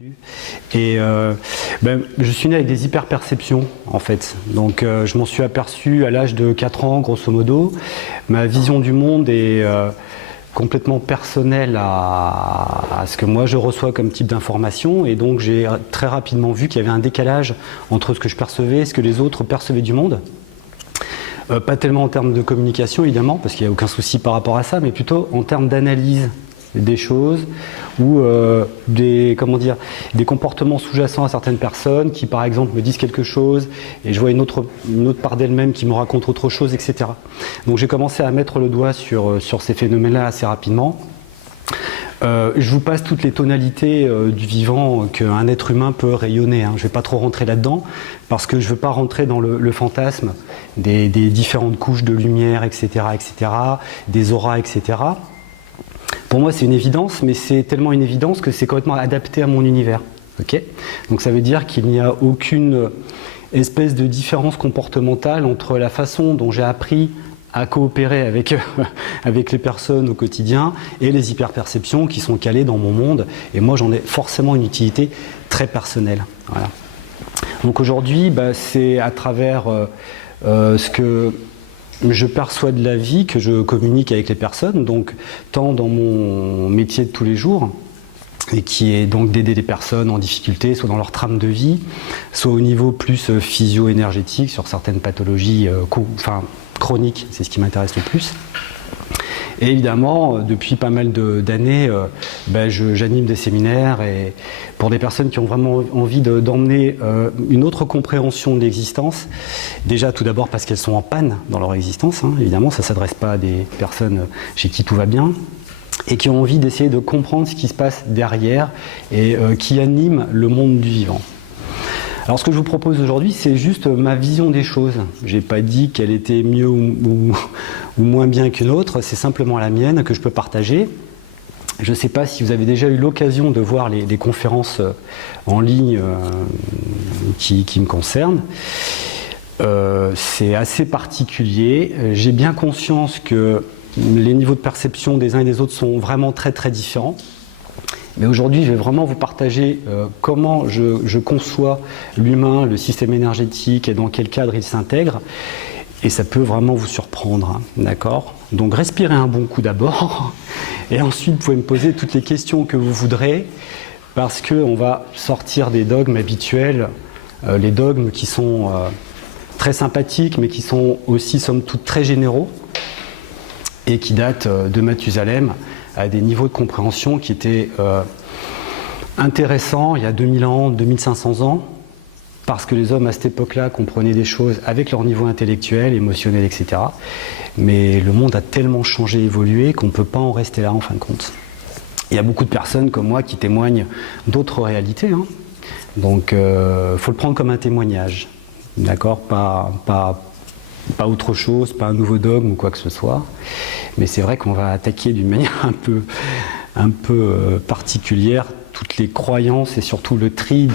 Et je suis né avec des hyperperceptions en fait, donc je m'en suis aperçu à l'âge de 4 ans grosso modo. Ma vision du monde est complètement personnelle à ce que moi je reçois comme type d'information, et donc j'ai très rapidement vu qu'il y avait un décalage entre ce que je percevais et ce que les autres percevaient du monde. Pas tellement en termes de communication évidemment, parce qu'il n'y a aucun souci par rapport à ça, mais plutôt en termes d'analyse des choses ou des comportements sous-jacents à certaines personnes qui par exemple me disent quelque chose et je vois une autre part d'elle-même qui me raconte autre chose, etc. Donc j'ai commencé à mettre le doigt sur ces phénomènes-là assez rapidement. Je vous passe toutes les tonalités du vivant qu'un être humain peut rayonner, hein. Je ne vais pas trop rentrer là-dedans parce que je ne veux pas rentrer dans le fantasme des différentes couches de lumière, etc., des auras, etc. Pour moi, c'est une évidence, mais c'est tellement une évidence que c'est complètement adapté à mon univers. Okay ? Donc ça veut dire qu'il n'y a aucune espèce de différence comportementale entre la façon dont j'ai appris à coopérer avec les personnes au quotidien et les hyperperceptions qui sont calées dans mon monde. Et moi, j'en ai forcément une utilité très personnelle. Voilà. Donc aujourd'hui, c'est à travers ce que je perçois de la vie que je communique avec les personnes, donc tant dans mon métier de tous les jours, et qui est donc d'aider les personnes en difficulté, soit dans leur trame de vie, soit au niveau plus physio-énergétique sur certaines pathologies chroniques, c'est ce qui m'intéresse le plus. Et évidemment, depuis pas mal d'années, j'anime des séminaires et pour des personnes qui ont vraiment envie d'emmener une autre compréhension de l'existence. Déjà, tout d'abord parce qu'elles sont en panne dans leur existence, hein, évidemment, ça ne s'adresse pas à des personnes chez qui tout va bien, et qui ont envie d'essayer de comprendre ce qui se passe derrière et qui anime le monde du vivant. Alors ce que je vous propose aujourd'hui, c'est juste ma vision des choses. Je n'ai pas dit qu'elle était mieux ou moins bien qu'une autre, c'est simplement la mienne que je peux partager. Je ne sais pas si vous avez déjà eu l'occasion de voir les conférences en ligne qui me concernent. C'est assez particulier. J'ai bien conscience que les niveaux de perception des uns et des autres sont vraiment très très différents. Mais aujourd'hui, je vais vraiment vous partager comment je conçois l'humain, le système énergétique et dans quel cadre il s'intègre. Et ça peut vraiment vous surprendre, hein, d'accord ? Donc respirez un bon coup d'abord, et ensuite vous pouvez me poser toutes les questions que vous voudrez, parce qu'on va sortir des dogmes habituels, les dogmes qui sont très sympathiques, mais qui sont aussi somme toute très généraux, et qui datent de Mathusalem, à des niveaux de compréhension qui étaient intéressants il y a 2000 ans, 2500 ans, parce que les hommes à cette époque-là comprenaient des choses avec leur niveau intellectuel, émotionnel, etc. Mais le monde a tellement changé, évolué, qu'on ne peut pas en rester là en fin de compte. Il y a beaucoup de personnes comme moi qui témoignent d'autres réalités, hein. Donc faut le prendre comme un témoignage, d'accord ? Pas autre chose, pas un nouveau dogme ou quoi que ce soit. Mais c'est vrai qu'on va attaquer d'une manière un peu particulière toutes les croyances et surtout le tri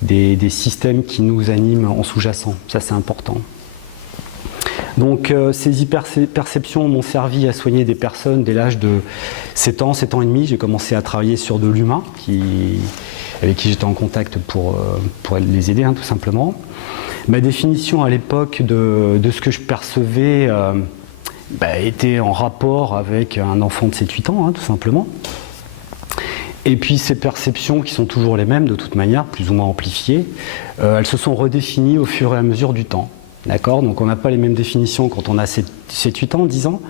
des systèmes qui nous animent en sous-jacent. Ça, c'est important. Donc ces hyperperceptions m'ont servi à soigner des personnes dès l'âge de 7 ans et demi. J'ai commencé à travailler sur de l'humain, avec qui j'étais en contact pour les aider, hein, tout simplement. Ma définition à l'époque de ce que je percevais était en rapport avec un enfant de 7-8 ans, hein, tout simplement. Et puis ces perceptions qui sont toujours les mêmes de toute manière, plus ou moins amplifiées, elles se sont redéfinies au fur et à mesure du temps. D'accord ? Donc on n'a pas les mêmes définitions quand on a 7-8 ans, 10 ans.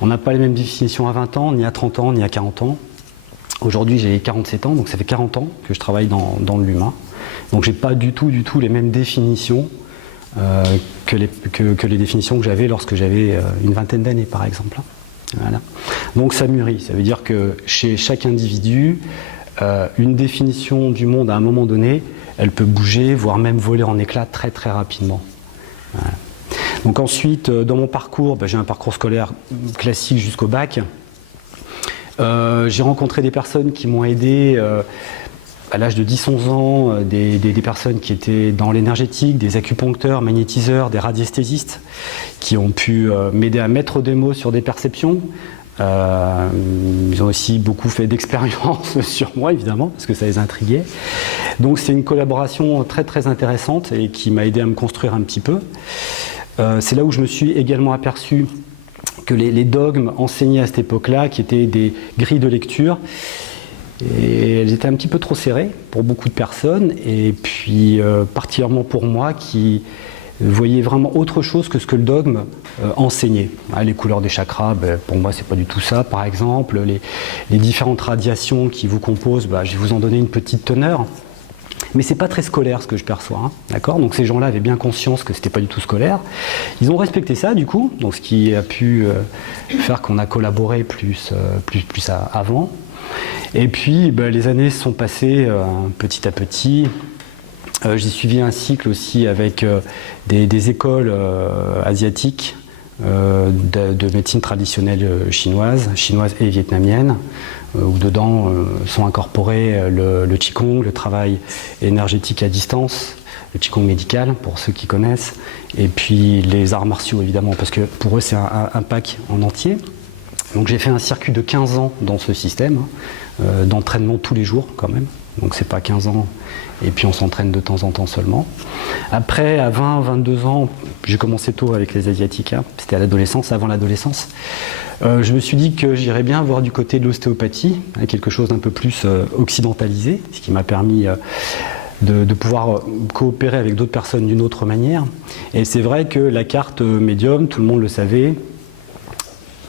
On n'a pas les mêmes définitions à 20 ans, ni à 30 ans, ni à 40 ans. Aujourd'hui j'ai 47 ans, donc ça fait 40 ans que je travaille dans l'humain. Donc j'ai pas du tout les mêmes définitions que les définitions que j'avais lorsque j'avais une vingtaine d'années par exemple. Voilà. Donc ça mûrit, ça veut dire que chez chaque individu, une définition du monde à un moment donné, elle peut bouger, voire même voler en éclats très très rapidement. Voilà. Donc ensuite, dans mon parcours, j'ai un parcours scolaire classique jusqu'au bac. J'ai rencontré des personnes qui m'ont aidé à l'âge de 10-11 ans, des personnes qui étaient dans l'énergétique, des acupuncteurs, magnétiseurs, des radiesthésistes, qui ont pu m'aider à mettre des mots sur des perceptions, Ils ont aussi beaucoup fait d'expériences sur moi, évidemment, parce que ça les intriguait. Donc c'est une collaboration très très intéressante et qui m'a aidé à me construire un petit peu. C'est là où je me suis également aperçu que les dogmes enseignés à cette époque-là, qui étaient des grilles de lecture, et elles étaient un petit peu trop serrées pour beaucoup de personnes, et puis particulièrement pour moi qui voyais vraiment autre chose que ce que le dogme enseignait. Les couleurs des chakras, pour moi c'est pas du tout ça, par exemple. Les différentes radiations qui vous composent, je vais vous en donner une petite teneur. Mais c'est pas très scolaire ce que je perçois, hein, d'accord ? Donc ces gens-là avaient bien conscience que c'était pas du tout scolaire. Ils ont respecté ça du coup, donc ce qui a pu faire qu'on a collaboré plus avant. Et puis les années se sont passées petit à petit. J'ai suivi un cycle aussi avec des écoles asiatiques de médecine traditionnelle chinoise et vietnamienne, où dedans sont incorporés le Qigong, le travail énergétique à distance, le Qigong médical pour ceux qui connaissent, et puis les arts martiaux évidemment, parce que pour eux c'est un pack en entier. Donc j'ai fait un circuit de 15 ans dans ce système, d'entraînement tous les jours quand même, donc c'est pas 15 ans et puis on s'entraîne de temps en temps seulement. Après, à 20, 22 ans, j'ai commencé tôt avec les Asiatiques, hein, c'était à l'adolescence, avant l'adolescence. Je me suis dit que j'irais bien voir du côté de l'ostéopathie, hein, quelque chose d'un peu plus occidentalisé, ce qui m'a permis de pouvoir coopérer avec d'autres personnes d'une autre manière. Et c'est vrai que la carte médium, tout le monde le savait,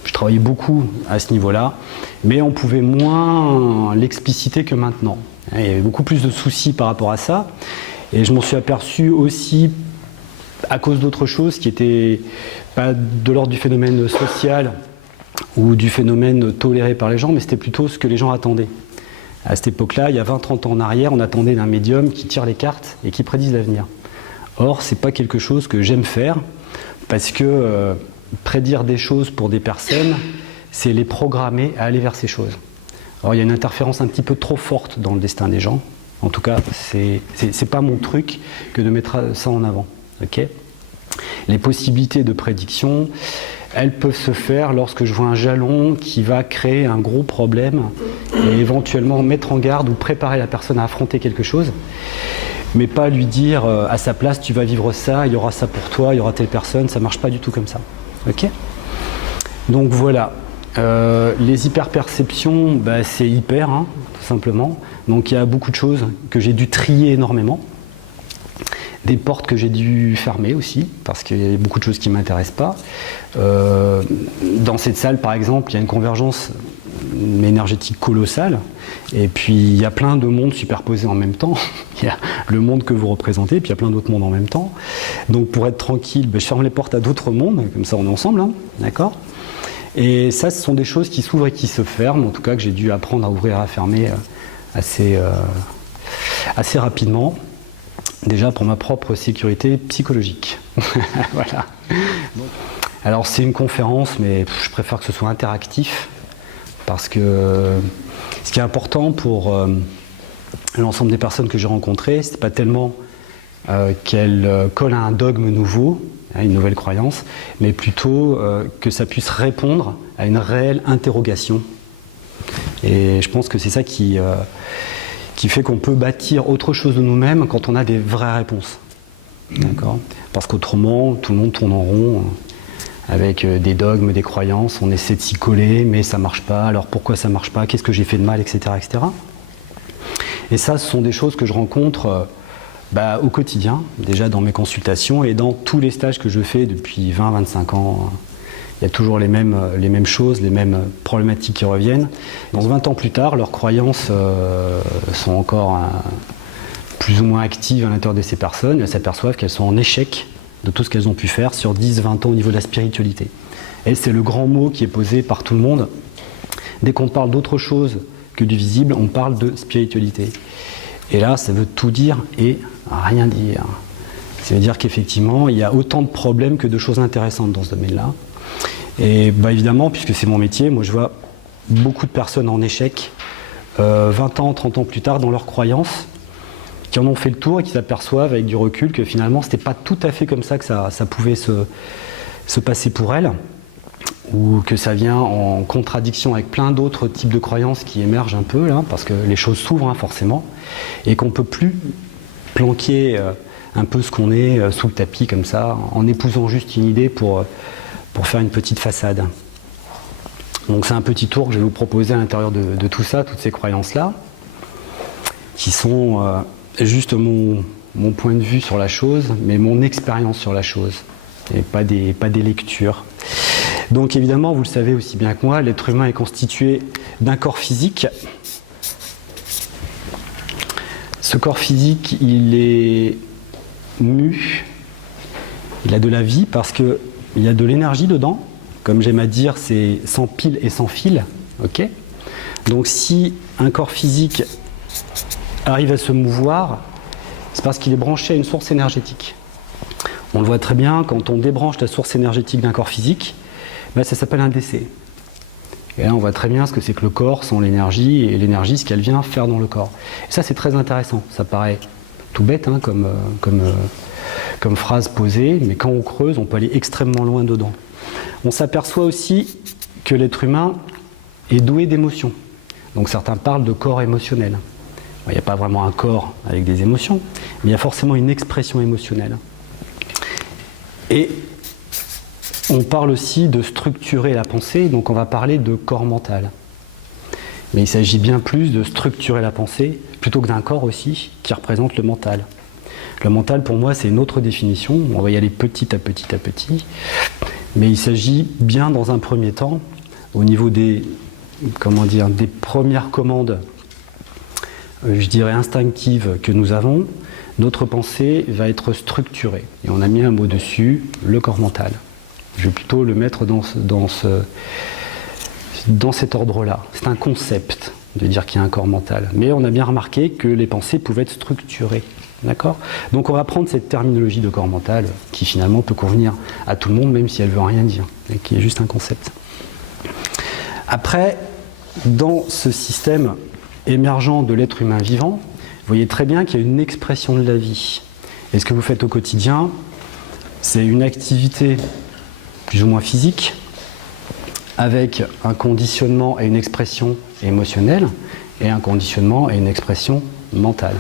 je travaillais beaucoup à ce niveau-là, mais on pouvait moins l'expliciter que maintenant. Il y avait beaucoup plus de soucis par rapport à ça, et je m'en suis aperçu aussi à cause d'autres choses qui étaient pas de l'ordre du phénomène social ou du phénomène toléré par les gens, mais c'était plutôt ce que les gens attendaient. À cette époque-là, il y a 20-30 ans en arrière, on attendait d'un médium qui tire les cartes et qui prédise l'avenir. Or, c'est pas quelque chose que j'aime faire, parce que prédire des choses pour des personnes, c'est les programmer à aller vers ces choses. Alors il y a une interférence un petit peu trop forte dans le destin des gens. En tout cas, c'est pas mon truc que de mettre ça en avant. Okay ? Les possibilités de prédiction, elles peuvent se faire lorsque je vois un jalon qui va créer un gros problème et éventuellement mettre en garde ou préparer la personne à affronter quelque chose, mais pas lui dire à sa place tu vas vivre ça, il y aura ça pour toi, il y aura telle personne, ça marche pas du tout comme ça. Ok ? Donc voilà. Les hyperperceptions, c'est hyper, hein, tout simplement. Donc il y a beaucoup de choses que j'ai dû trier énormément. Des portes que j'ai dû fermer aussi, parce qu'il y a beaucoup de choses qui ne m'intéressent pas. Dans cette salle, par exemple, il y a une convergence énergétique colossale. Et puis il y a plein de mondes superposés en même temps. Il y a le monde que vous représentez, puis il y a plein d'autres mondes en même temps. Donc pour être tranquille, je ferme les portes à d'autres mondes, comme ça on est ensemble, hein, d'accord ? Et ça, ce sont des choses qui s'ouvrent et qui se ferment, en tout cas que j'ai dû apprendre à ouvrir et à fermer assez rapidement. Déjà pour ma propre sécurité psychologique. Voilà. Alors c'est une conférence, mais je préfère que ce soit interactif, parce que ce qui est important pour l'ensemble des personnes que j'ai rencontrées, c'est pas tellement qu'elles collent à un dogme nouveau, une nouvelle croyance, mais plutôt que ça puisse répondre à une réelle interrogation. Et je pense que c'est ça qui fait qu'on peut bâtir autre chose de nous-mêmes quand on a des vraies réponses. D'accord ? Parce qu'autrement, tout le monde tourne en rond avec des dogmes, des croyances, on essaie de s'y coller, mais ça ne marche pas, alors pourquoi ça ne marche pas, qu'est-ce que j'ai fait de mal, etc., etc. Et ça, ce sont des choses que je rencontre au quotidien, déjà dans mes consultations et dans tous les stages que je fais depuis 20-25 ans. Il y a toujours les mêmes choses, les mêmes problématiques qui reviennent. Donc 20 ans plus tard, leurs croyances sont encore plus ou moins actives à l'intérieur de ces personnes. Elles s'aperçoivent qu'elles sont en échec de tout ce qu'elles ont pu faire sur 10-20 ans au niveau de la spiritualité. Et c'est le grand mot qui est posé par tout le monde. Dès qu'on parle d'autre chose que du visible, on parle de spiritualité. Et là, ça veut tout dire et rien dire. Ça veut dire qu'effectivement, il y a autant de problèmes que de choses intéressantes dans ce domaine-là. Et évidemment, puisque c'est mon métier, moi je vois beaucoup de personnes en échec, 20 ans, 30 ans plus tard, dans leurs croyances, qui en ont fait le tour et qui s'aperçoivent avec du recul que finalement, c'était pas tout à fait comme ça que ça pouvait se passer pour elles. ou que ça vient en contradiction avec plein d'autres types de croyances qui émergent un peu, là, parce que les choses s'ouvrent forcément, et qu'on ne peut plus planquer un peu ce qu'on est sous le tapis comme ça, en épousant juste une idée pour faire une petite façade. Donc c'est un petit tour que je vais vous proposer à l'intérieur de tout ça, toutes ces croyances-là, qui sont juste mon point de vue sur la chose, mais mon expérience sur la chose, et pas des lectures. Donc évidemment, vous le savez aussi bien que moi, l'être humain est constitué d'un corps physique. Ce corps physique, il est mu, il a de la vie parce qu'il y a de l'énergie dedans. Comme j'aime à dire, c'est sans pile et sans fil. Okay, donc si un corps physique arrive à se mouvoir, c'est parce qu'il est branché à une source énergétique. On le voit très bien, quand on débranche la source énergétique d'un corps physique, ben ça s'appelle un décès. Et là, on voit très bien ce que c'est que le corps sans l'énergie, et l'énergie, ce qu'elle vient faire dans le corps. Et ça, c'est très intéressant. Ça paraît tout bête comme phrase posée, mais quand on creuse, on peut aller extrêmement loin dedans. On s'aperçoit aussi que l'être humain est doué d'émotions. Donc certains parlent de corps émotionnel. Il n'y a pas vraiment un corps avec des émotions, mais il y a forcément une expression émotionnelle. Et on parle aussi de structurer la pensée, donc on va parler de corps mental. Mais il s'agit bien plus de structurer la pensée, plutôt que d'un corps aussi, qui représente le mental. Le mental, pour moi, c'est une autre définition. On va y aller petit à petit à petit. Mais il s'agit bien, dans un premier temps, au niveau des premières commandes, je dirais instinctives que nous avons, notre pensée va être structurée. Et on a mis un mot dessus, le corps mental. Je vais plutôt le mettre dans cet ordre-là. C'est un concept de dire qu'il y a un corps mental. Mais on a bien remarqué que les pensées pouvaient être structurées. D'accord ? Donc on va prendre cette terminologie de corps mental qui finalement peut convenir à tout le monde, même si elle ne veut rien dire, et qui est juste un concept. Après, dans ce système émergent de l'être humain vivant, vous voyez très bien qu'il y a une expression de la vie. Et ce que vous faites au quotidien, c'est une activité plus ou moins physique, avec un conditionnement et une expression émotionnelle, et un conditionnement et une expression mentale.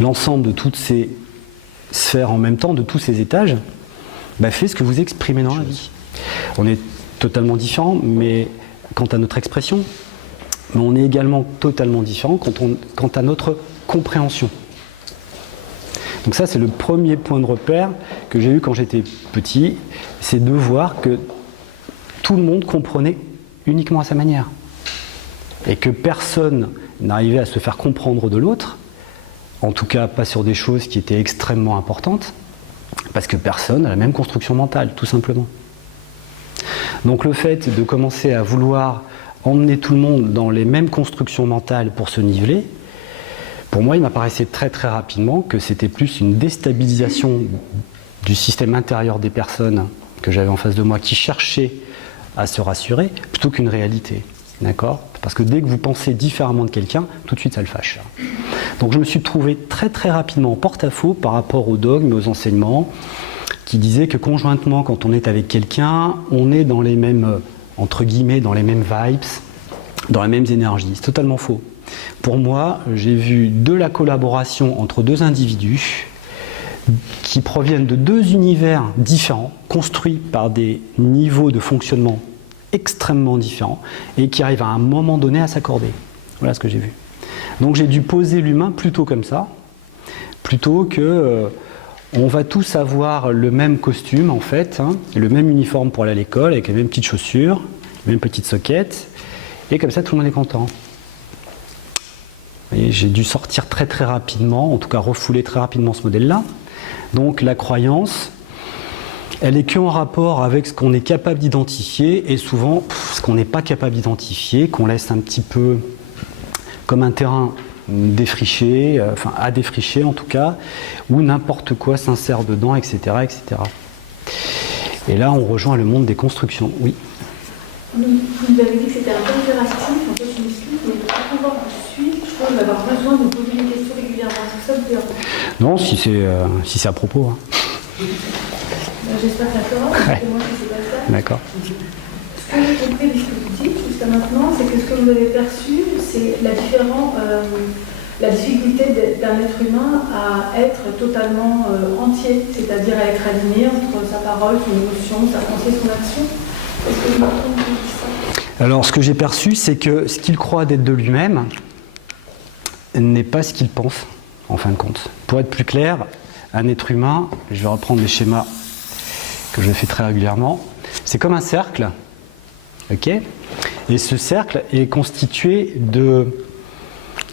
L'ensemble de toutes ces sphères en même temps, de tous ces étages, fait ce que vous exprimez dans la vie. On est totalement différents, mais quant à notre expression, mais on est également totalement différents quant à notre compréhension. Donc ça, c'est le premier point de repère que j'ai eu quand j'étais petit, c'est de voir que tout le monde comprenait uniquement à sa manière. Et que personne n'arrivait à se faire comprendre de l'autre, en tout cas pas sur des choses qui étaient extrêmement importantes, parce que personne n'a la même construction mentale, tout simplement. Donc le fait de commencer à vouloir emmener tout le monde dans les mêmes constructions mentales pour se niveler, pour moi, il m'apparaissait très très rapidement que c'était plus une déstabilisation du système intérieur des personnes que j'avais en face de moi qui cherchaient à se rassurer, plutôt qu'une réalité. D'accord ? Parce que dès que vous pensez différemment de quelqu'un, tout de suite ça le fâche. Donc je me suis trouvé très très rapidement en porte-à-faux par rapport aux dogmes et aux enseignements qui disaient que conjointement, quand on est avec quelqu'un, on est dans les mêmes, entre guillemets, dans les mêmes vibes, dans les mêmes énergies. C'est totalement faux. Pour moi, j'ai vu de la collaboration entre deux individus qui proviennent de deux univers différents, construits par des niveaux de fonctionnement extrêmement différents et qui arrivent à un moment donné à s'accorder. Voilà ce que j'ai vu. Donc j'ai dû poser l'humain plutôt comme ça, plutôt que on va tous avoir le même costume en fait, le même uniforme pour aller à l'école avec les mêmes petites chaussures, les mêmes petites soquettes, et comme ça tout le monde est content. Et j'ai dû sortir très très rapidement, en tout cas refouler très rapidement ce modèle-là. Donc la croyance, elle n'est qu'en rapport avec ce qu'on est capable d'identifier et souvent ce qu'on n'est pas capable d'identifier, qu'on laisse un petit peu comme un terrain défriché, à défricher en tout cas, où n'importe quoi s'insère dedans, etc., etc. Et là, on rejoint le monde des constructions. Oui. Vous nous avez dit que c'était un peu interactif, en fait, je m'explique, mais pour pouvoir vous suivre, je pense d'avoir besoin de vous poser des questions régulièrement. Est-ce que ça vous dérange ? Non, si c'est à propos. J'espère que ça fera, parce que moi, je ne sais pas ça. D'accord. Ce que j'ai compris du dispositif jusqu'à maintenant, c'est que ce que vous avez perçu, c'est la difficulté d'un être humain à être totalement entier, c'est-à-dire à être aligné entre sa parole, son émotion, sa pensée, son action. Est-ce que je me trompe quand je dis ça? Alors, ce que j'ai perçu, c'est que ce qu'il croit d'être de lui-même n'est pas ce qu'il pense, en fin de compte. Pour être plus clair, un être humain, je vais reprendre des schémas que je fais très régulièrement, c'est comme un cercle, ok? Et ce cercle est constitué de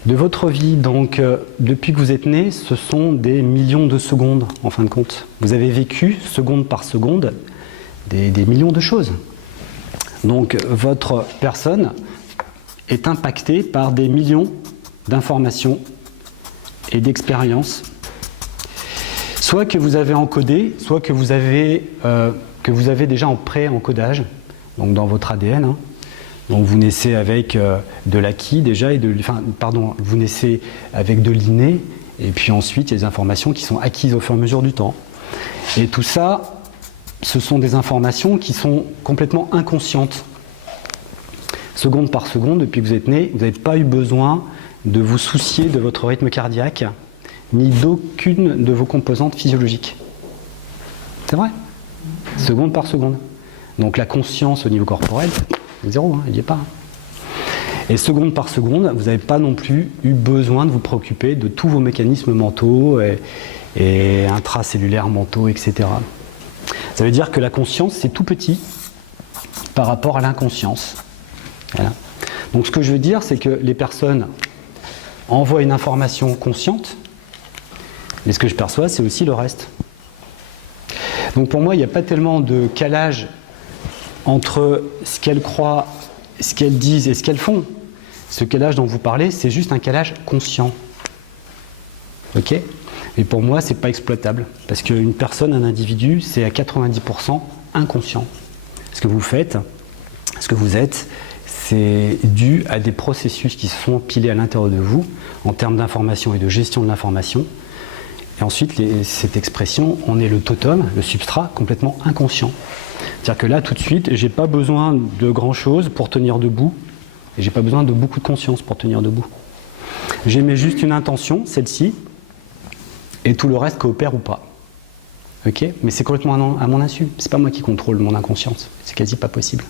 votre vie. Donc, depuis que vous êtes né, ce sont des millions de secondes, en fin de compte. Vous avez vécu, seconde par seconde, des millions de choses. Donc, votre personne est impactée par des millions d'informations et d'expériences, soit que vous avez encodé, soit que vous avez déjà en pré-encodage, donc dans votre ADN. Hein. Donc vous naissez avec de l'acquis déjà, vous naissez avec de l'inné, et puis ensuite il y a des informations qui sont acquises au fur et à mesure du temps. Et tout ça, ce sont des informations qui sont complètement inconscientes. Seconde par seconde, depuis que vous êtes né, vous n'avez pas eu besoin de vous soucier de votre rythme cardiaque, ni d'aucune de vos composantes physiologiques. C'est vrai. Seconde par seconde. Donc la conscience au niveau corporel, zéro, hein, il n'y est pas. Et seconde par seconde, vous n'avez pas non plus eu besoin de vous préoccuper de tous vos mécanismes mentaux et intracellulaires mentaux, etc. Ça veut dire que la conscience, c'est tout petit par rapport à l'inconscience. Voilà. Donc ce que je veux dire, c'est que les personnes envoient une information consciente, mais ce que je perçois, c'est aussi le reste. Donc pour moi, il n'y a pas tellement de calage entre ce qu'elles croient, ce qu'elles disent et ce qu'elles font. Ce calage dont vous parlez, c'est juste un calage conscient. Ok ? Et pour moi, c'est pas exploitable. Parce qu'une personne, un individu, c'est à 90% inconscient. Ce que vous faites, ce que vous êtes, c'est dû à des processus qui se sont pilés à l'intérieur de vous, en termes d'information et de gestion de l'information. Et ensuite, cette expression, on est le totem, le substrat, complètement inconscient. C'est-à-dire que là, tout de suite, j'ai pas besoin de grand-chose pour tenir debout, et j'ai pas besoin de beaucoup de conscience pour tenir debout. J'émets juste une intention, celle-ci, et tout le reste coopère ou pas. Ok ? Mais c'est complètement à mon insu. C'est pas moi qui contrôle mon inconscience. C'est quasi pas possible.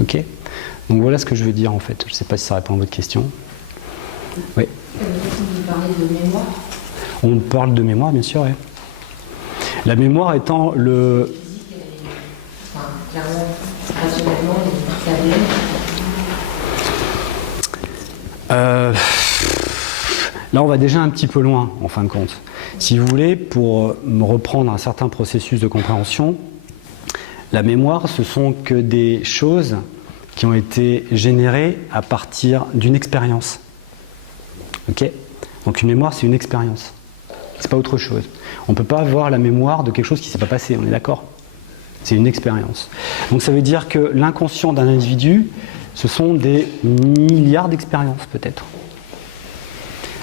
Ok ? Donc voilà ce que je veux dire en fait. Je sais pas si ça répond à votre question. Oui. Vous parlez de mémoire. On parle de mémoire, bien sûr, oui. La mémoire étant le... Enfin, clairement, rationnellement, Là, on va déjà un petit peu loin, en fin de compte. Si vous voulez, pour me reprendre un certain processus de compréhension, la mémoire, ce sont que des choses qui ont été générées à partir d'une expérience. Ok ? Donc une mémoire, c'est une expérience. C'est pas autre chose. On ne peut pas avoir la mémoire de quelque chose qui ne s'est pas passé, on est d'accord ? C'est une expérience. Donc ça veut dire que l'inconscient d'un individu, ce sont des milliards d'expériences peut-être.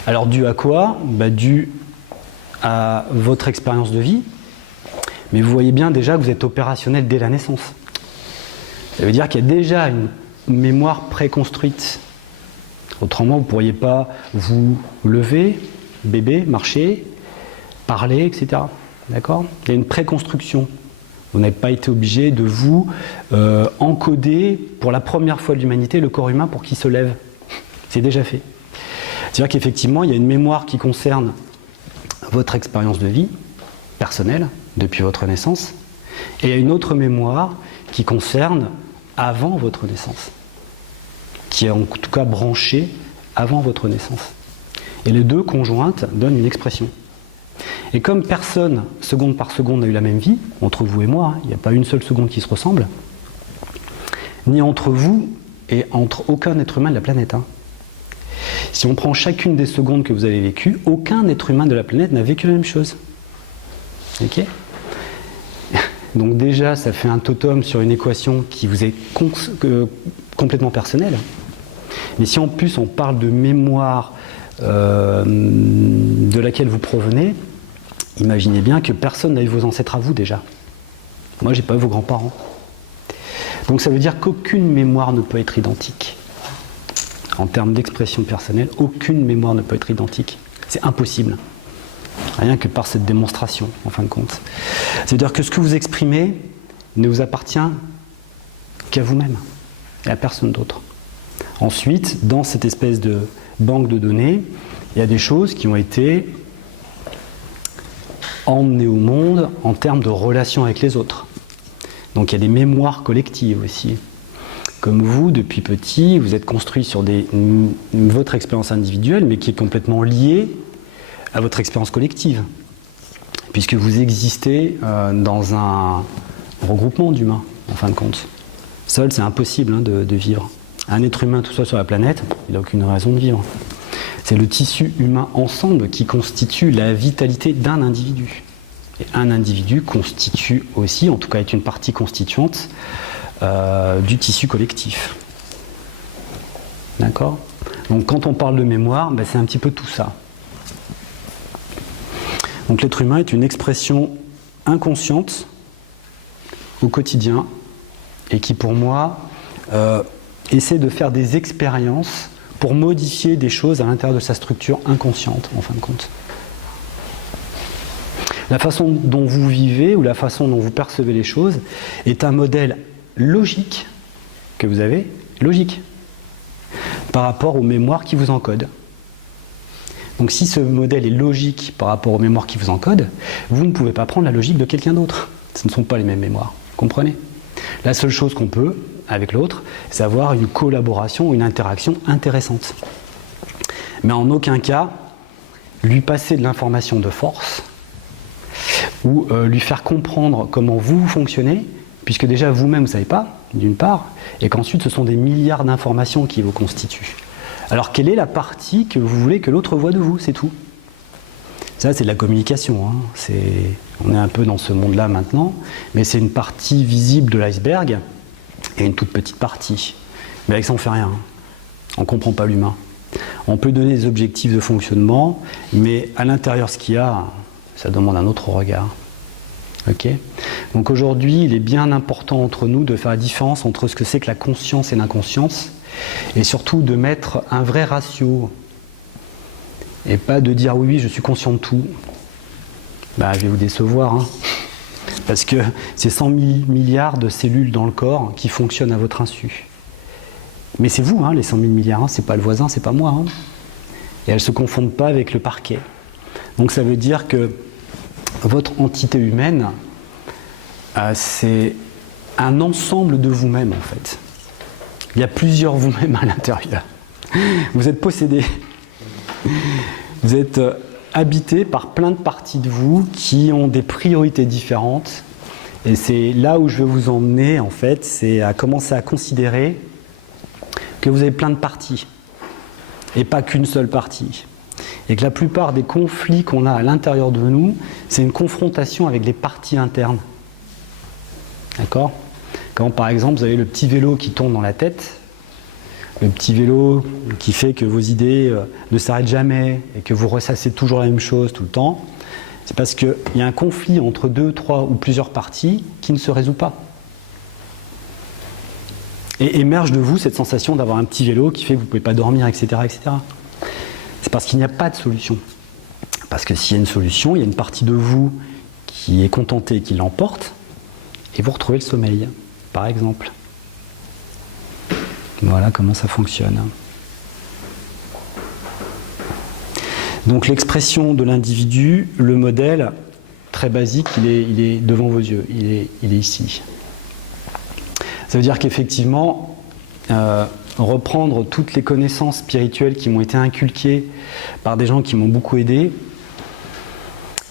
Alors dû à quoi ? Dû à votre expérience de vie, mais vous voyez bien déjà que vous êtes opérationnel dès la naissance. Ça veut dire qu'il y a déjà une mémoire préconstruite. Autrement, vous ne pourriez pas vous lever, bébé, marcher, parler, etc. D'accord ? Il y a une préconstruction. Vous n'avez pas été obligé de vous encoder pour la première fois de l'humanité le corps humain pour qu'il se lève. C'est déjà fait. C'est-à-dire qu'effectivement, il y a une mémoire qui concerne votre expérience de vie personnelle depuis votre naissance, et il y a une autre mémoire qui concerne avant votre naissance, qui est en tout cas branchée avant votre naissance. Et les deux conjointes donnent une expression. Et comme personne, seconde par seconde, n'a eu la même vie, entre vous et moi, il n'y a pas une seule seconde qui se ressemble, ni entre vous et entre aucun être humain de la planète. Si on prend chacune des secondes que vous avez vécues, aucun être humain de la planète n'a vécu la même chose. Ok ? Donc déjà, ça fait un totem sur une équation qui vous est complètement personnelle. Mais si en plus on parle de mémoire de laquelle vous provenez, imaginez bien que personne n'a eu vos ancêtres à vous déjà. Moi, j'ai pas eu vos grands-parents. Donc ça veut dire qu'aucune mémoire ne peut être identique. En termes d'expression personnelle, aucune mémoire ne peut être identique. C'est impossible. Rien que par cette démonstration, en fin de compte. C'est-à-dire que ce que vous exprimez ne vous appartient qu'à vous-même et à personne d'autre. Ensuite, dans cette espèce de banque de données, il y a des choses qui ont été emmenées au monde en termes de relation avec les autres. Donc il y a des mémoires collectives aussi. Comme vous, depuis petit, vous êtes construit sur votre expérience individuelle, mais qui est complètement liée à votre expérience collective, puisque vous existez dans un regroupement d'humains, en fin de compte. Seul, c'est impossible de vivre. Un être humain tout seul sur la planète, il n'a aucune raison de vivre. C'est le tissu humain ensemble qui constitue la vitalité d'un individu. Et un individu constitue aussi, en tout cas est une partie constituante, du tissu collectif. D'accord ? Donc quand on parle de mémoire, c'est un petit peu tout ça. Donc l'être humain est une expression inconsciente au quotidien et qui pour moi essaie de faire des expériences pour modifier des choses à l'intérieur de sa structure inconsciente en fin de compte. La façon dont vous vivez ou la façon dont vous percevez les choses est un modèle logique que vous avez, logique, par rapport aux mémoires qui vous encodent. Donc si ce modèle est logique par rapport aux mémoires qui vous encodent, vous ne pouvez pas prendre la logique de quelqu'un d'autre. Ce ne sont pas les mêmes mémoires, comprenez ? La seule chose qu'on peut, avec l'autre, c'est avoir une collaboration, une interaction intéressante. Mais en aucun cas, lui passer de l'information de force, ou lui faire comprendre comment vous fonctionnez, puisque déjà vous-même vous ne savez pas, d'une part, et qu'ensuite ce sont des milliards d'informations qui vous constituent. Alors quelle est la partie que vous voulez que l'autre voit de vous, c'est tout. Ça c'est de la communication, hein. On est un peu dans ce monde-là maintenant, mais c'est une partie visible de l'iceberg, et une toute petite partie. Mais avec ça on ne fait rien, on ne comprend pas l'humain. On peut donner des objectifs de fonctionnement, mais à l'intérieur ce qu'il y a, ça demande un autre regard. Okay ? Donc aujourd'hui, il est bien important entre nous de faire la différence entre ce que c'est que la conscience et l'inconscience, et surtout de mettre un vrai ratio, et pas de dire oui, je suis conscient de tout. Je vais vous décevoir, hein. Parce que c'est 100 000 milliards de cellules dans le corps qui fonctionnent à votre insu. Mais c'est vous, les 100 000 milliards, c'est pas le voisin, c'est pas moi. Et elles ne se confondent pas avec le parquet. Donc ça veut dire que votre entité humaine, c'est un ensemble de vous-même en fait. Il y a plusieurs vous-même à l'intérieur. Vous êtes possédé. Vous êtes habité par plein de parties de vous qui ont des priorités différentes. Et c'est là où je veux vous emmener en fait, c'est à commencer à considérer que vous avez plein de parties et pas qu'une seule partie. Et que la plupart des conflits qu'on a à l'intérieur de nous, c'est une confrontation avec les parties internes. D'accord ? Quand par exemple vous avez le petit vélo qui tombe dans la tête, le petit vélo qui fait que vos idées ne s'arrêtent jamais et que vous ressassez toujours la même chose tout le temps, c'est parce qu'il y a un conflit entre 2, 3 ou plusieurs parties qui ne se résout pas. Et émerge de vous cette sensation d'avoir un petit vélo qui fait que vous ne pouvez pas dormir, etc., etc. C'est parce qu'il n'y a pas de solution. Parce que s'il y a une solution, il y a une partie de vous qui est contentée et qui l'emporte, et vous retrouvez le sommeil, par exemple. Voilà comment ça fonctionne. Donc l'expression de l'individu, le modèle, très basique, il est devant vos yeux, il est ici. Ça veut dire qu'effectivement, reprendre toutes les connaissances spirituelles qui m'ont été inculquées par des gens qui m'ont beaucoup aidé,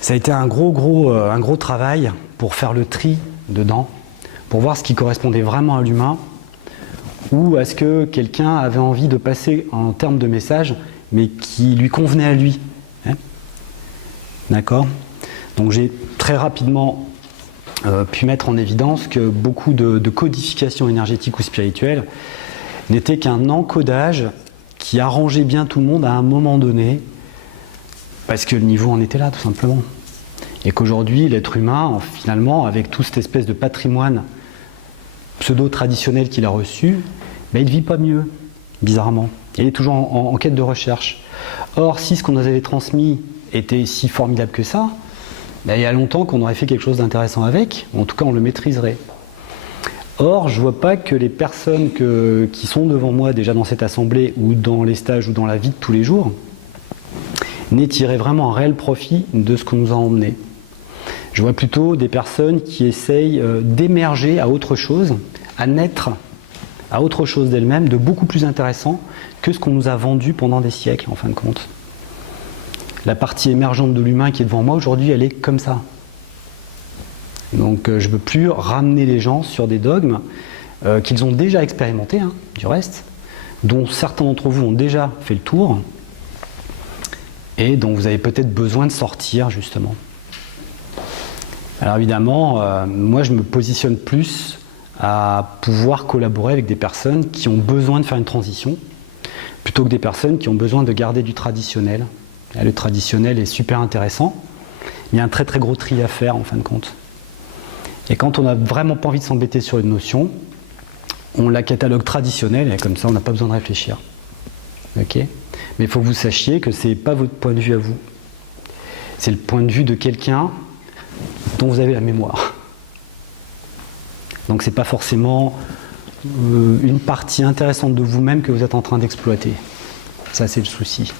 ça a été un gros travail pour faire le tri dedans, pour voir ce qui correspondait vraiment à l'humain, ou à ce que quelqu'un avait envie de passer en termes de message, mais qui lui convenait à lui. D'accord ? Donc j'ai très rapidement pu mettre en évidence que beaucoup de codification énergétique ou spirituelle n'était qu'un encodage qui arrangeait bien tout le monde à un moment donné, parce que le niveau en était là, tout simplement. Et qu'aujourd'hui, l'être humain, finalement, avec toute cette espèce de patrimoine pseudo-traditionnel qu'il a reçu, ben, il ne vit pas mieux, bizarrement. Il est toujours en quête de recherche. Or, si ce qu'on nous avait transmis était si formidable que ça, ben, il y a longtemps qu'on aurait fait quelque chose d'intéressant avec, ou en tout cas on le maîtriserait. Or, je ne vois pas que les personnes qui sont devant moi déjà dans cette assemblée, ou dans les stages, ou dans la vie de tous les jours, n'aient tiré vraiment un réel profit de ce qu'on nous a emmené. Je vois plutôt des personnes qui essayent d'émerger à autre chose, à naître à autre chose d'elles-mêmes, de beaucoup plus intéressant que ce qu'on nous a vendu pendant des siècles, en fin de compte. La partie émergente de l'humain qui est devant moi aujourd'hui, elle est comme ça. Donc je ne veux plus ramener les gens sur des dogmes qu'ils ont déjà expérimentés, hein, du reste, dont certains d'entre vous ont déjà fait le tour, et dont vous avez peut-être besoin de sortir, justement. Alors évidemment, moi je me positionne plus à pouvoir collaborer avec des personnes qui ont besoin de faire une transition, plutôt que des personnes qui ont besoin de garder du traditionnel. Et le traditionnel est super intéressant, mais il y a un très très gros tri à faire en fin de compte. Et quand on n'a vraiment pas envie de s'embêter sur une notion, on la catalogue traditionnelle, et comme ça on n'a pas besoin de réfléchir. Okay ? Mais il faut que vous sachiez que ce n'est pas votre point de vue à vous. C'est le point de vue de quelqu'un dont vous avez la mémoire. Donc ce n'est pas forcément une partie intéressante de vous-même que vous êtes en train d'exploiter. Ça, c'est le souci.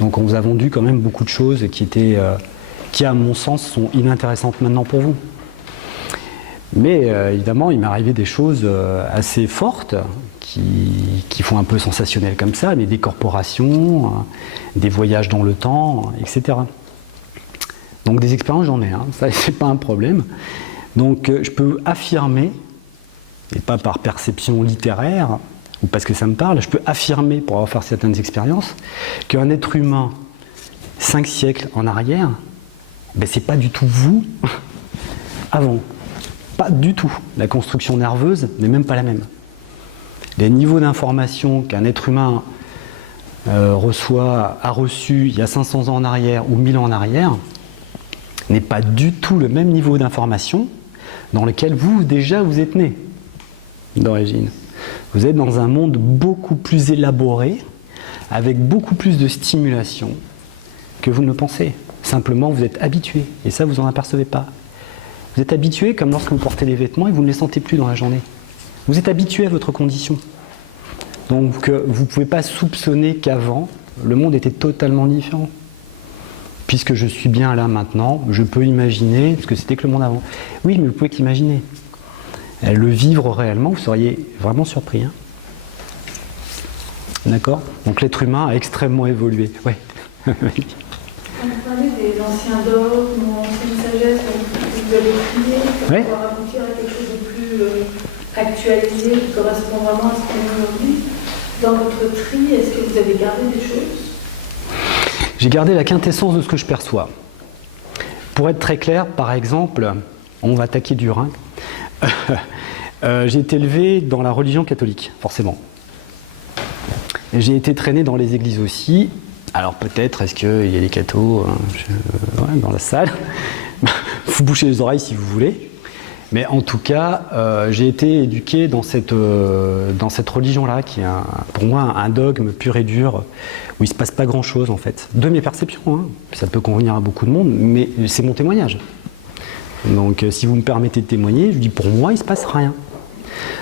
Donc on vous a vendu quand même beaucoup de choses qui, à mon sens, sont inintéressantes maintenant pour vous. Mais évidemment, il m'est arrivé des choses assez fortes qui font un peu sensationnel comme ça, mais des corporations, des voyages dans le temps, etc. Donc des expériences, j'en ai, hein. Ça, c'est pas un problème. Donc je peux affirmer, et pas par perception littéraire, ou parce que ça me parle, je peux affirmer, pour avoir fait certaines expériences, qu'un être humain, 5 siècles en arrière, ben, c'est pas du tout vous avant. Pas du tout. La construction nerveuse n'est même pas la même. Les niveaux d'information qu'un être humain a reçu il y a 500 ans en arrière ou 1000 ans en arrière n'est pas du tout le même niveau d'information dans lequel vous, déjà, vous êtes né d'origine. Vous êtes dans un monde beaucoup plus élaboré, avec beaucoup plus de stimulation que vous ne le pensez. Simplement, vous êtes habitué, et ça, vous n'en apercevez pas. Vous êtes habitué comme lorsque vous portez des vêtements et vous ne les sentez plus dans la journée. Vous êtes habitué à votre condition. Donc, vous ne pouvez pas soupçonner qu'avant, le monde était totalement différent. Puisque je suis bien là maintenant, je peux imaginer ce que c'était que le monde avant. Oui, mais vous pouvez qu'imaginer. Le vivre réellement, vous seriez vraiment surpris. Hein. D'accord ? Donc l'être humain a extrêmement évolué. Ouais. Quand vous parlez des anciens dogmes, anciennes sagesses que vous avez triées pour pouvoir aboutir à quelque chose de plus actualisé, qui correspond vraiment à ce qu'on est aujourd'hui, dans votre tri, est-ce que vous avez gardé des choses ? J'ai gardé la quintessence de ce que je perçois. Pour être très clair, par exemple, on va attaquer dur. Hein. J'ai été élevé dans la religion catholique, forcément. Et j'ai été traîné dans les églises aussi. Alors peut-être, est-ce qu'il y a des cathos dans la salle ? Vous bouchez les oreilles si vous voulez. Mais en tout cas, j'ai été éduqué dans cette religion-là, qui est pour moi un dogme pur et dur, où il ne se passe pas grand-chose en fait. De mes perceptions, hein. Ça peut convenir à beaucoup de monde, mais c'est mon témoignage. Donc si vous me permettez de témoigner, je dis pour moi il ne se passe rien.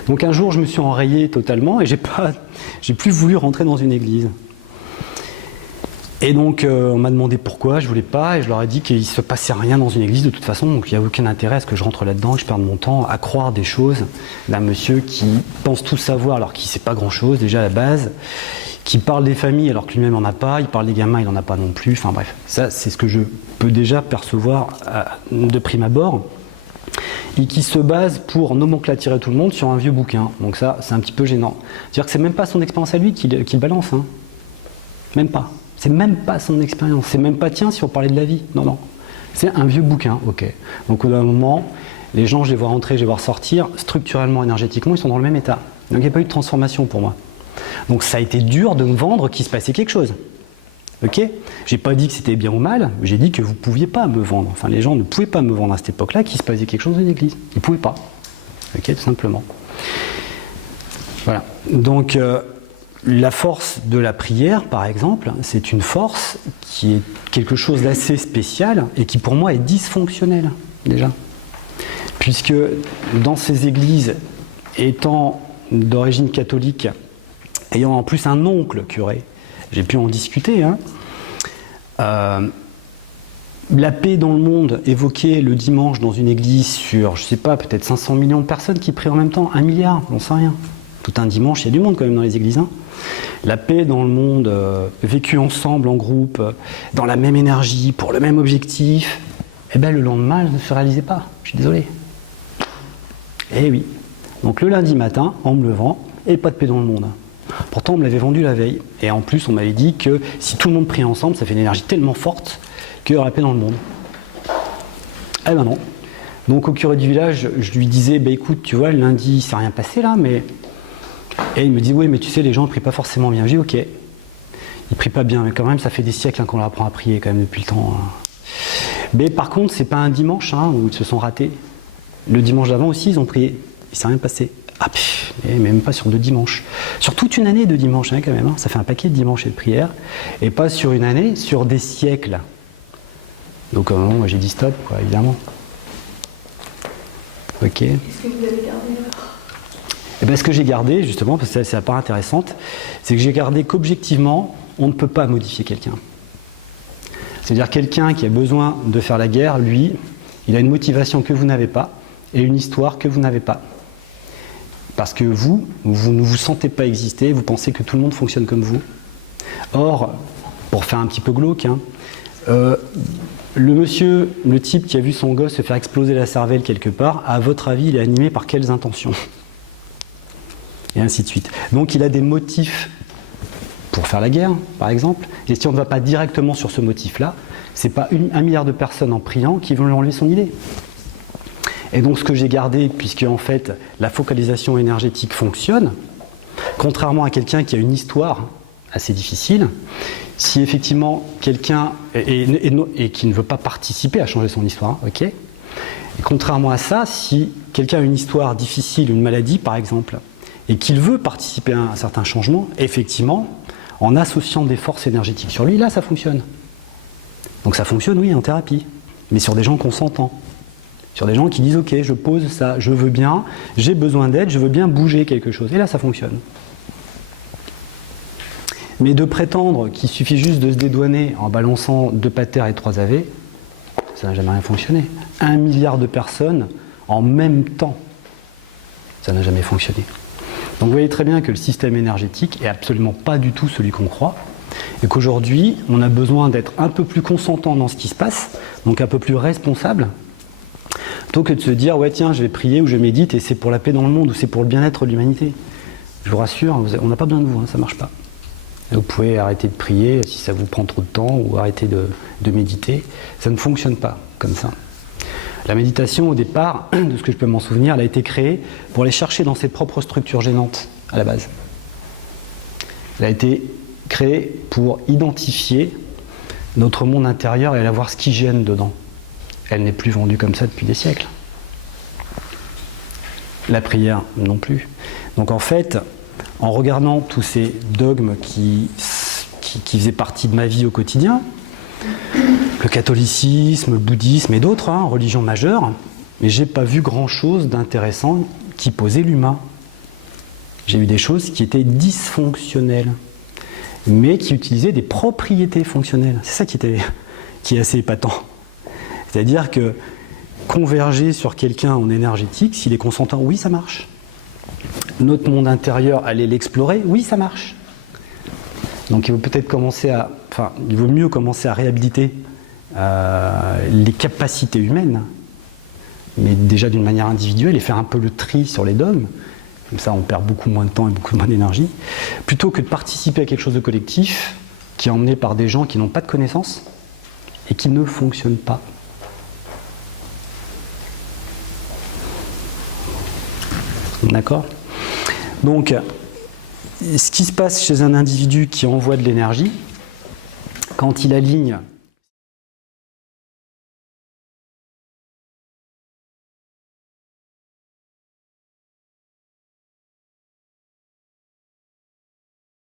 Donc un jour je me suis enrayé totalement et j'ai plus voulu rentrer dans une église. Et donc on m'a demandé pourquoi, je voulais pas, et je leur ai dit qu'il ne se passait rien dans une église de toute façon, donc il n'y a aucun intérêt à ce que je rentre là-dedans, que je perde mon temps à croire des choses d'un monsieur qui pense tout savoir alors qu'il ne sait pas grand-chose déjà à la base, qui parle des familles alors que lui-même n'en a pas, il parle des gamins, il n'en a pas non plus, enfin bref, ça c'est ce que je peux déjà percevoir de prime abord, et qui se base pour nomenclaturer tout le monde sur un vieux bouquin, donc ça c'est un petit peu gênant. C'est-à-dire que c'est même pas son expérience à lui qu'il balance, hein. Même pas. C'est même pas son expérience, c'est même pas tiens si on parlait de la vie, non, non. C'est un vieux bouquin, ok. Donc au bout d'un moment, les gens, je les vois rentrer, je les vois ressortir, structurellement, énergétiquement, ils sont dans le même état. Donc il n'y a pas eu de transformation pour moi. Donc ça a été dur de me vendre qu'il se passait quelque chose. Ok ? J'ai pas dit que c'était bien ou mal, j'ai dit que vous pouviez pas me vendre. Enfin, les gens ne pouvaient pas me vendre à cette époque-là qu'il se passait quelque chose dans l'église. Ils pouvaient pas. Ok, tout simplement. Voilà. Donc, la force de la prière, par exemple, c'est une force qui est quelque chose d'assez spécial et qui, pour moi, est dysfonctionnelle, déjà. Puisque dans ces églises, étant d'origine catholique, ayant en plus un oncle curé, j'ai pu en discuter, hein, la paix dans le monde évoquée le dimanche dans une église sur, je sais pas, peut-être 500 millions de personnes qui prient en même temps, 1 milliard, on sait rien. Tout un dimanche, il y a du monde quand même dans les églises. Hein. La paix dans le monde, vécue ensemble, en groupe, dans la même énergie, pour le même objectif, eh bien le lendemain, elle ne se réalisait pas. Je suis désolé. Eh oui. Donc le lundi matin, en me levant, et pas de paix dans le monde. Pourtant, on me l'avait vendu la veille. Et en plus, on m'avait dit que si tout le monde prie ensemble, ça fait une énergie tellement forte qu'il y aura la paix dans le monde. Eh ben non. Donc au curé du village, je lui disais, bah écoute, tu vois, le lundi, il ne s'est rien passé là, mais... Et il me dit, oui, mais tu sais, les gens ne prient pas forcément bien. J'ai dit, ok. Ils ne prient pas bien, mais quand même, ça fait des siècles hein, qu'on leur apprend à prier quand même depuis le temps. Hein. Mais par contre, c'est pas un dimanche hein, où ils se sont ratés. Le dimanche d'avant aussi, ils ont prié. Il ne s'est rien passé. Ah, et même pas sur 2 dimanches. Sur toute une année de dimanches, hein, quand même. Hein. Ça fait un paquet de dimanches et de prières. Et pas sur une année, sur des siècles. Donc, à un moment, moi, j'ai dit stop, quoi, évidemment. Ok. Est-ce que vous avez gardé Et bien, ce que j'ai gardé, justement, parce que c'est la part intéressante, c'est que j'ai gardé qu'objectivement, on ne peut pas modifier quelqu'un. C'est-à-dire quelqu'un qui a besoin de faire la guerre, lui, il a une motivation que vous n'avez pas et une histoire que vous n'avez pas. Parce que vous ne vous sentez pas exister, vous pensez que tout le monde fonctionne comme vous. Or, pour faire un petit peu glauque, hein, le type qui a vu son gosse se faire exploser la cervelle quelque part, à votre avis, il est animé par quelles intentions ? Et ainsi de suite. Donc il a des motifs pour faire la guerre, par exemple. Et si on ne va pas directement sur ce motif-là, c'est pas 1 milliard de personnes en priant qui vont lui enlever son idée. Et donc ce que j'ai gardé, puisque en fait la focalisation énergétique fonctionne, contrairement à quelqu'un qui a une histoire assez difficile, si effectivement quelqu'un et qui ne veut pas participer à changer son histoire, ok. Et contrairement à ça, si quelqu'un a une histoire difficile, une maladie par exemple, et qu'il veut participer à un certain changement, effectivement, en associant des forces énergétiques sur lui, là ça fonctionne. Donc ça fonctionne, oui, en thérapie, mais sur des gens consentants. Sur des gens qui disent, ok, je pose ça, je veux bien, j'ai besoin d'aide, je veux bien bouger quelque chose. Et là, ça fonctionne. Mais de prétendre qu'il suffit juste de se dédouaner en balançant 2 patères et 3 AV, ça n'a jamais rien fonctionné. 1 milliard de personnes en même temps, ça n'a jamais fonctionné. Donc vous voyez très bien que le système énergétique n'est absolument pas du tout celui qu'on croit, et qu'aujourd'hui, on a besoin d'être un peu plus consentant dans ce qui se passe, donc un peu plus responsable, plutôt que de se dire, ouais tiens, je vais prier ou je médite et c'est pour la paix dans le monde ou c'est pour le bien-être de l'humanité. Je vous rassure, on n'a pas besoin de vous, hein, ça ne marche pas. Vous pouvez arrêter de prier si ça vous prend trop de temps ou arrêter de méditer. Ça ne fonctionne pas comme ça. La méditation, au départ, de ce que je peux m'en souvenir, elle a été créée pour aller chercher dans ses propres structures gênantes, à la base. Elle a été créée pour identifier notre monde intérieur et aller voir ce qui gêne dedans. Elle n'est plus vendue comme ça depuis des siècles. La prière non plus. Donc en fait, en regardant tous ces dogmes qui faisaient partie de ma vie au quotidien, le catholicisme, le bouddhisme et d'autres, hein, religions majeures, mais j'ai pas vu grand-chose d'intéressant qui posait l'humain. J'ai vu des choses qui étaient dysfonctionnelles, mais qui utilisaient des propriétés fonctionnelles. C'est ça qui est assez épatant. C'est-à-dire que converger sur quelqu'un en énergétique, s'il est consentant, oui, ça marche. Notre monde intérieur, aller l'explorer, oui, ça marche. Donc il vaut mieux commencer à réhabiliter les capacités humaines, mais déjà d'une manière individuelle, et faire un peu le tri sur les dogmes. Comme ça, on perd beaucoup moins de temps et beaucoup moins d'énergie, plutôt que de participer à quelque chose de collectif qui est emmené par des gens qui n'ont pas de connaissances et qui ne fonctionnent pas. D'accord ? Donc, ce qui se passe chez un individu qui envoie de l'énergie, quand il aligne